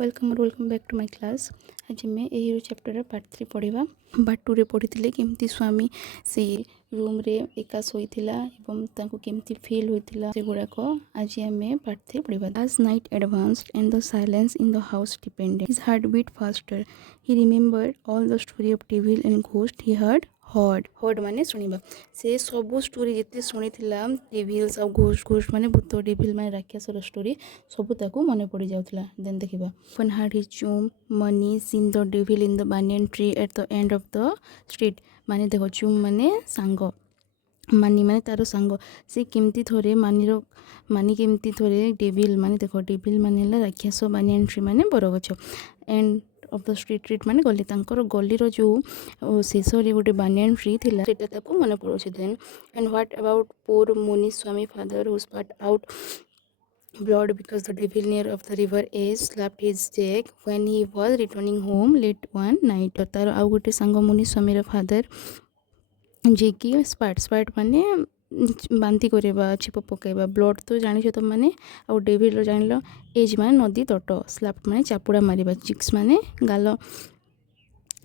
Welcome back to my class. आज मैं यही चैप्टर पार्ट 3 पढ़ा। पार्ट 2 रे पढ़ी केमती स्वामी से रूम रे एका शोईथिला एवं ताको केमती फील होइथिला से गुड़ाक आज आम पार्ट 3 पढ़ा। As night advanced and the silence in the house deepened, his heart beat faster. He remembered all the story of devil and ghost he heard माने सुनिबा से सबू स्टोरी जिते शुणी डेविल्स आ घोस्ट माने भूत डेविल माने राक्षसर स्टोरी सबू ताकू मन पड़ जाउथला। देन देखिबा वन हार्ड हिज चूम money seen the devil in the banyan tree at the end of the street माने देखो चूम माने सांग मानी माने तार सांग से केमती थोरे मानी केमती थोरे डेविल माने देखो डेविल माने राक्षस banyan tree माने बरगछ एंड ऑफ द स्ट्रीट माने गली तांकर गलीर जो शेष गोटे banyan tree थिला सेटा ताको मन पड़ोछि। Then and what about poor Muni Swami father who spat out blood because the devil near of the river edge slapped his cheek when he was returning home late one night। तार आउ गोटे सांग मुनि स्वामी फादर जे कि स्पाट माने बांती करवा छिप पकेबा blood तो जानी तुम मैंने आउ डेविल जान एज माने नदी तट स्लाप्ट माने चापुड़ा मारिबा चिक्स माने गाल।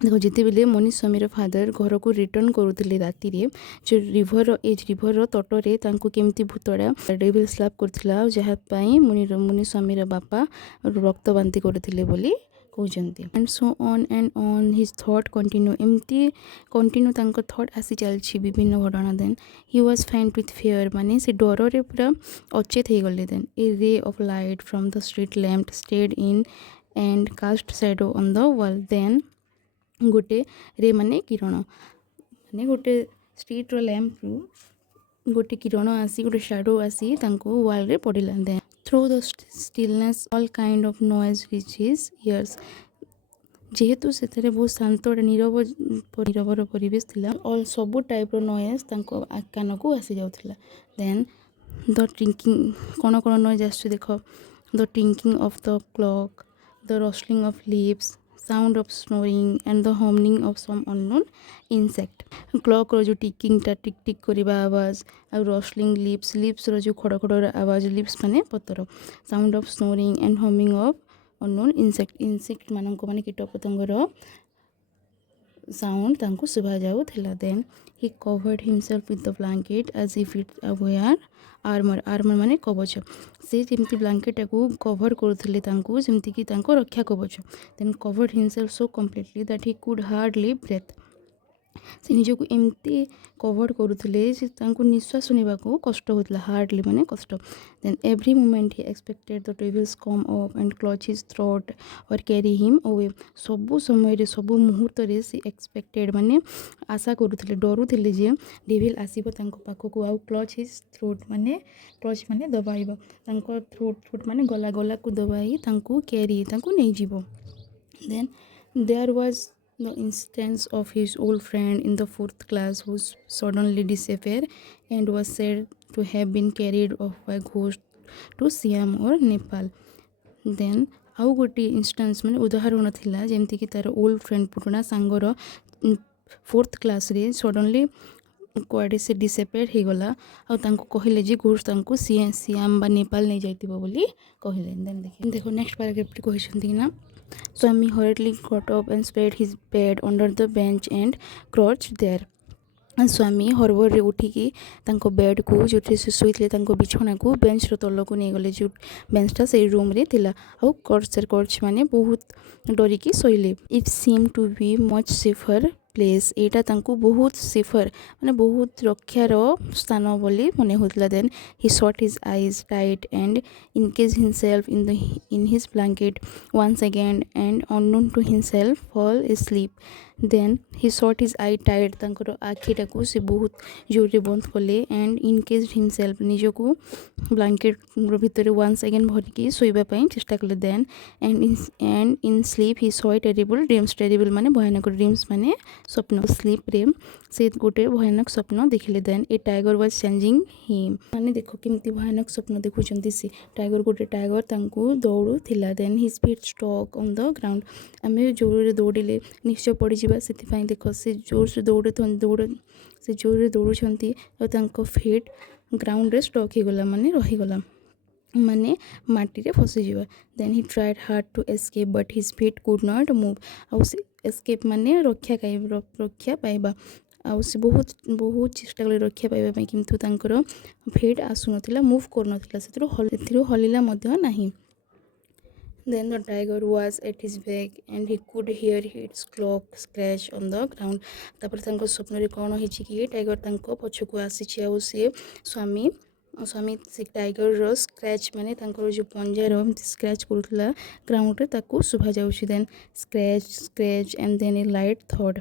देखो जिते बेले मुनि स्वामी फादर घर को रिटर्न करुले राति रे जो रिभर तटरे तांको केमती भूतड़ा डेविल स्लाप करथिला जहाँ मुनि स्वामी बापा रक्त बांती करथिले बोली कहते। And so on his thought continue एमती कंटिन्यू तांको थॉट आसी चलछि विभिन्न घटना। Then he was find with fear माने से डर रे पूरा अचेत हो गले। Then a ray of light from the street lamp stayed in and cast shadow on the wall. Then गोटे रे माने किरण माने गोटे स्ट्रीट रो लैम्प रु गोटे किरण आसी गोटे शैडो आसी तांको वॉल रे पड़िला। Then through the stillness all kind of noise reach his ears जेहेतु से बहुत शांत नीरवर परिवेश थिला ऑल सबू टाइप रो नॉइज तांको कान को आसी जाउथिला। देन द टिंकिंग कौन कौन नॉइज आसु देख the ticking of the clock the rustling of leaves sound of snoring and the humming of some unknown insect. Clock रो जो टिकिंग टा टिक टिक करबा आवाज आ रस्टलिंग लिप्स रो जो खड़ खड़ आवाज लिप्स माने पतर sound of snoring and humming of unknown insect मानक माने कीट पतंगर साउंड तांको सुभा जाउथिला। Then he covered himself with the blanket as if it were armour माने कवच से जेमती ब्लैंकेट को कवर करुथिले तांको जेमती कि तांको रक्षा कवच। Then covered himself so completely that he could hardly breathe से निजको एमती कवर करुथिले जे तांको निश्वास नेबा को कष्ट होतला हार्डली माने कष्ट। Then every moment he expected the devils come up and clutch his throat or carry him away सबु समय रे सबु मुहूर्त रे से एक्सपेक्टेड माने आशा करुथिले डरुथिले जे डेविल आसीबो तांको पाखको आउ क्लच हिज थ्रोट माने दबाइबा तांको थ्रोट माने गला को दबाई तांको कैरी तांको नै जीवो। Then there was the instance of his old friend in the 4th class who suddenly disappeared and was said to have been carried off by ghost to Siam or Nepal। then आउ गोटे instance माने उदाहरण थिला जेमती कि तार old friend पुराना सांगर 4th class रे suddenly कुआडे से डिसअपियर हो गला आ तांको कहले जे घोस्ट तांको सियाम बा नेपाल नहीं जाइतिबो बोली कहले। देन देखो नेक्स्ट पैराग्राफ कहछन्ती ना Swami hurriedly got up and spread his bed under the bench and crouched there। Swami harbour रे उठिकी तांको बेड को जो से शोइले तांको बिछौना को बेंच रो तल को नहीं गले जो बेंचटा से रूम रे थिला आउ कर्च माने बहुत डरिकी शोइले। It seem to be much safer place एटा तांको बहुत सेफर माने बहुत रक्षार स्थान बोली मने होतला। Then he shut his eyes tight and encased himself in his blanket once again and unknown to himself fall asleep। Then he shut his eye tight तांकर आखिटा को से बहुत जोर रे बंद कले एंड इनकेज हिमसेल्फ निजको ब्लैंकेट भितर once again भरिकी सोइबा पई चेष्टा कले। Then and in sleep he saw terrible dreams terrible माने भयानक ड्रीम्स माने स्वप्न स्लीप रे से गोटे भयानक स्वप्न देखिले। Then a tiger was chasing him माने देखो केमती भयानक स्वप्न देखुचंती से गोटे टाइगर तांको दौड़ू थिला। Then his feet stuck on the ground आमे जोर रे दौड़िले निश्चय पड़ी जिबा सेति देखो से जोर से दौड़ुछंती और तांको फीट ग्राउंड रे स्टक हो गला माने रही गला। माने माटी रे फसीजा then he tried hard to escape but his feet could not move आउ एस्केप माने रक्षा पाइबा आउ से बहुत बहुत चेष्टा कले रक्षा पाइबा किंतु तांकर फीट आसु नथिला मूव कर नथिला सेथिरु हलिला मध्य नाही. Then the tiger was at his back and he could hear its claw scratch on the ground. तापर तांको स्वप्न रे कोन हिची कि टाइगर तांको पछकु आसीछि आ से स्वामी स्वामी से टाइगर रो स्क्रैच माने तांको जो पंजा रो स्क्रैच करूथला ग्राउंड रे ताकू सुभा जाउछि. Then scratch and then a light thought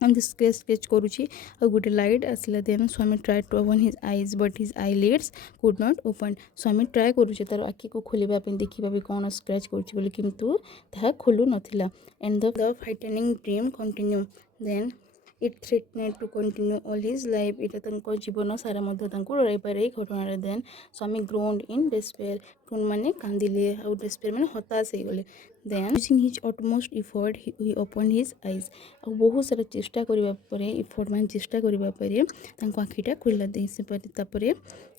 and this sketch करुछि और गोटे लाइट आसला. Then Swami try to open his eyes but his eyelids could not open. Swami try करुछि तार आखि को खोलिबा पे देखिबा भी कोन स्क्रैच करुछि बोली किंतु ताहा खोलु नथिला. And the frightening dream continue. Then it threatened to continue all his life. इटा तांको जीवन सारा मध्य तांको डराई पारे घटना रे. Then Swami groaned in despair. Groan माने कांदिले और डेस्पेयर माने हताश हो गले. Then using his utmost effort he open his eyes. और बहुत सारा चेष्टा करबा परे इफर्ट मान चेष्टा करबा परे तांको आखिटा खोला दे से परे. तापरे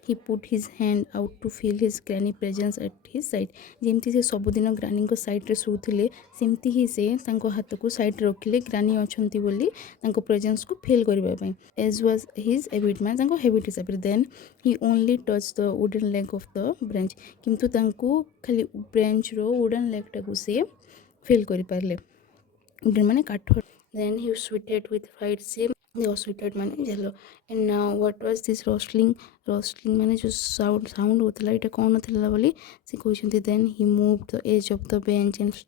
he put his hand out to feel his granny presence at his side. जेमती से सबुदिन ग्रानी को साइड रे सुथिले सेमती ही से तांको हाथ को साइड रे रखिले ग्रानी अछंती बोली तांको प्रेजेंस को फील करबा पई as was his habit मान तांको हैबिट हिसाब रे. Then he only touched the wooden leg of the branch. किंतु तांको खाली ब्रांच रो वुडन लेग टाको से फील करि पारले वुडन माने काठ. then he sweated with fright. से sweated माने जेलो. and now what was this rustling माने जो साउंड होतला इटा कोन थिला बोली से कहउछंती. then he moved the edge of the bench and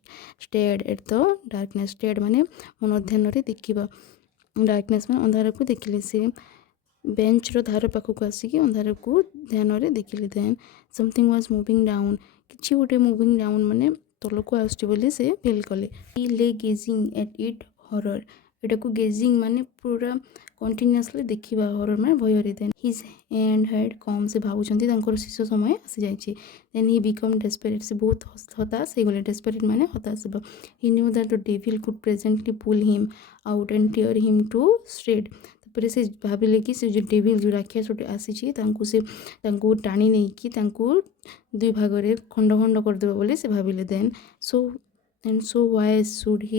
stared at the darkness. stared माने मन ध्यान रे देखिबा darkness माने अंधार को देखिले. से बेंच रो धार पाखु को आसी अंधार को ध्यान रे देखिले. Then something was moving down. किछि गोटे मूविंग डाउन माने तल को आसछि बोली से फील कले. ही ले गेजिंग एट इट हॉरर. एटा को गेजिंग माने पूरा कंटिन्यूअसली देखिबा हॉरर माने भय रे. Then his and head come से भाबुचंती तांकर शिशु समय आसी जायछि. Then he become desperate. से बहुत हताश हे गले. डेस्परेट माने हताश हेबा. He knew that the devil could presently pull him out and tear him to straight. तापर से भाबिले कि से जो डेविल जो राक्षस आसी तांको से तांको टाणी नै कि तांको दुई भाग रे खंड खंड कर देबो बोली से भाबिले. Then so why should he?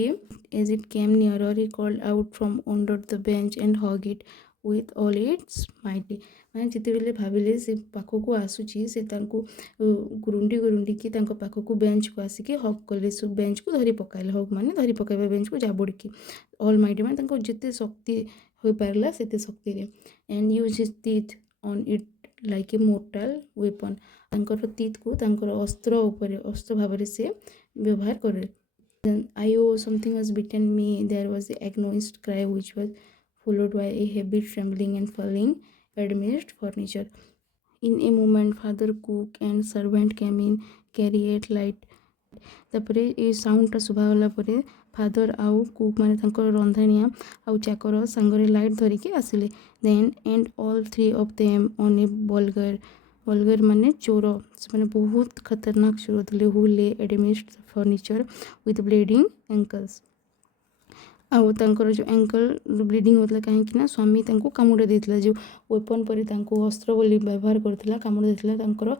As it came nearer he called out from under the bench and hugged it with all its might. माने जिते बेले भाबिले से पाखो को आसुची से तांको गुरुंडी कि तांको पाखो को बेंच को आसी कि हक कले. सो बेंच को धरी पकाइले. हक माने धरी पकाइबा बेंच को जाबोडी कि ऑल माइट माने तांको जिते शक्ति होई पारला सेते शक्ति रे. And use his teeth on it like a mortar weapon. तांकर टीथ को तांकर अस्त्र ऊपर अस्त्र भाबरे से व्यवहार करे. Then something was bitten me. There was a agonized cry which was followed by a heavy trembling and falling amidst furniture. In a moment father, cook and servant came in carried light. तापरे ए साउंडटा सुभा गला परे father आउ cook माने तांकर रंधानिया आउ चाकर संगरे लाइट धरिके आसिले. Then and all three of them on a burglar माने चोर. से माने बहुत खतरनाक चोर थिले. हु ले एडमिस्ट फर्निचर विथ ब्लीडिंग एंकल्स. आउ तांकर जो एंकल ब्लीडिंग होतला काहे कि ना स्वामी तांको कामुडे देथिला. जो वेपन परे तांको अस्त्र बोली व्यवहार करथिला कामुडे देथिला. तांकर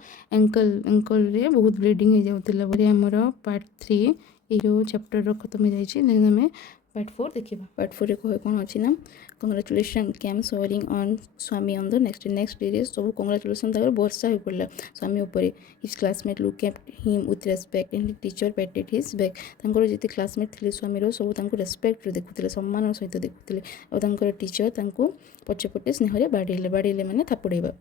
एंकल रे बहुत ब्लीडिंग हो जाउथिला. बरे हमर पार्ट 3 ए जो चैप्टर रो खत्म हो जाइछि. देन हमें पार्ट 4 देखिबा. पार्ट 4 रे कहे कोन अछि ना congratulation came showering on Swami on the next day. सब कंग्रेचुलेशन ताकर वर्षा हो पड़ला स्वामी ऊपर. His classmate look at him with respect and teacher patted his back. तांकर जेते क्लासमेट थिले स्वामी रो सब तांको रेस्पेक्ट रे देखुथिले सम्मान सहित देखुथिले. और तांकर टीचर तांको पछपटे स्नेह रे बाडीले माने थापुडेबा.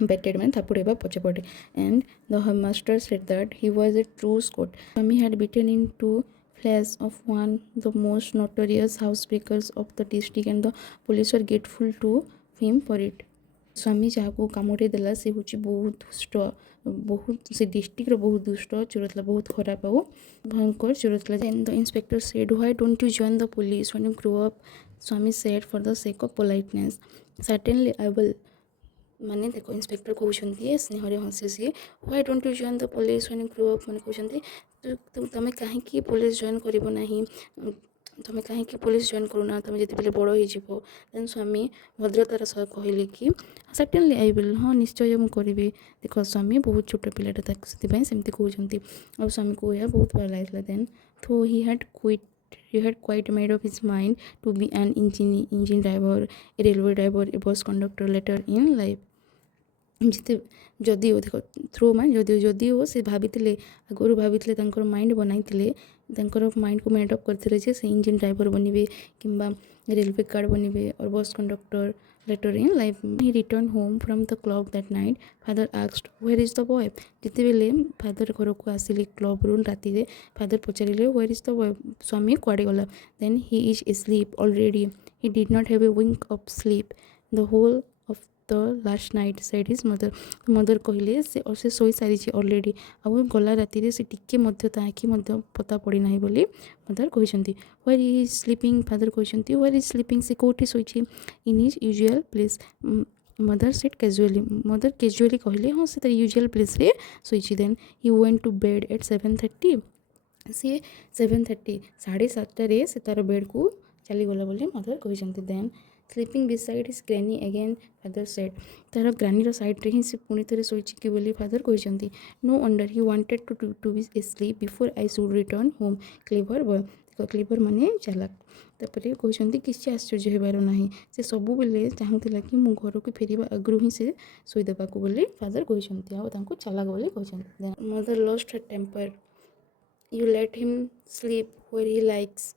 Patted man thapudeba pochapode. And the master said that he was a true Scot. Swami had beaten into flesh of one the most notorious housebreakers of the district and the police were grateful to him for it. स्वामी जहाँ कामुड़े देला से हूँ बहुत दुष्ट बहुत से district रो बहुत दुष्ट चोर था बहुत खराब और भयंकर चोर था. Then the inspector said, why don't you join the police when you grow up? Swami said, for the sake of politeness. Certainly I will. माने देखो इंस्पेक्टर कहउछंती स्नेह रे हंसे सी why don't you join the police when you grow up. माने कहउछंती तमे काहे कि पुलिस जॉइन करिवो नाही तुम कहीं पुलिस जॉइन करूना तुम जिते बड़ हो देन स्वामी भद्रतार सह कहले कि सर्टेनली आई विल हाँ निश्चय मुझे देख स्वामी बहुत छोट पिलाटा से सेमती कहते और स्वामी को यह बहुत भल लगा देन थो he had quite made up his mind to be an engine driver, a railway driver, a bus conductor later in life. जिते जदिओ देख थ्रो मान जदिओ से भाभी आगुरी भाभी माइंड बनाई माइंड को मेडअप करते से इंजिन ड्राइवर बनवे कि रेलवे गार्ड बनवे और bus conductor later in life he return home from the club that night father asked where is the boy जिते बेले फादर घर को आसिले क्लब रूम राति फादर पचारे where is the boy Swami कुआड़े गला then he is sleep already he did not have a wink of sleep the whole the last night side his mother कहले से शोई सारी अलरेडी आउ गला राति से टिके आखि पता पड़ना बोली मदर कहते वेयर इज स्लीपिंग फादर कहते वेयर इज स्लीपिंग से कौटी शोची in his usual place mother said casually कहले हाँ से यूजुअल प्लेस रे शोची then he went to bed at 7:30 सी 7:30 7:30 से तार बेड को चलीगला बोली मदर कहते then sleeping beside his ग्रानी again father said तार ग्रानी साइड रे ही से पुणी थे शोची कि बोली फादर कहते no wonder he wanted to be sleep before I should return home clever boy clever माने चालाक तापर कहते किसी आश्चर्य होबार ना से सबू बेले चाहूला कि मो घर को फेरवा आगु ही से शोदेवा बोली फादर कहते आउ चालाक बोली कहते mother lost her temper you let him sleep where he likes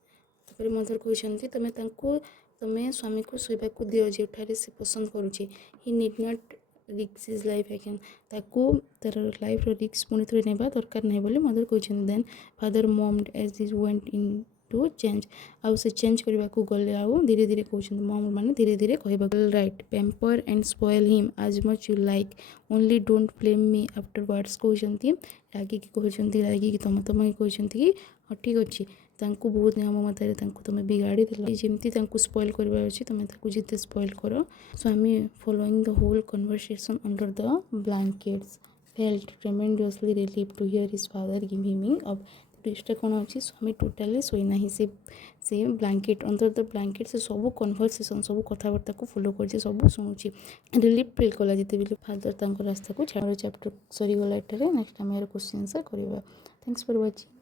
तापर मदर कहते तुम्हें स्वामी को शोवा को दियो जोठारे से पसंद करुचे he need not risk his life again तार लाइफ रिस्क पुणी थे नेबा दरकार नहीं बोली मदर कहते then father mumbled as this went in to change आउ से चेंज करने को गले आउ धीरे धीरे कहते मम मैंने धीरे धीरे कह right pamper and spoil him as much you like only don't blame me afterwards कहते रागिकी कहते रागिकी तुम कहते कि हाँ ठीक अच्छे बहुत नियम मतारे तुम बिगाड़ी जमी स्पॉइल करवा अच्छे तुम जिते स्पॉइल कर Swami following the whole conversation under the blankets felt tremendously relieved to hear his father giving up twist कौन अच्छी स्वामी टोटाली शोना से ब्लैंकेट अंडर द ब्लैंकेट से सब कन्वर्सेशन सब कथबार्ता को फॉलो कर सब शुणुची रिलीफ फिल कला जिते भी फादर रास्ता को छाड़ चैप्टर सरीगला एटारे नेक्स्ट आम यार क्वेश्चन आंसर करवा थैंक्स फॉर वाचिंग।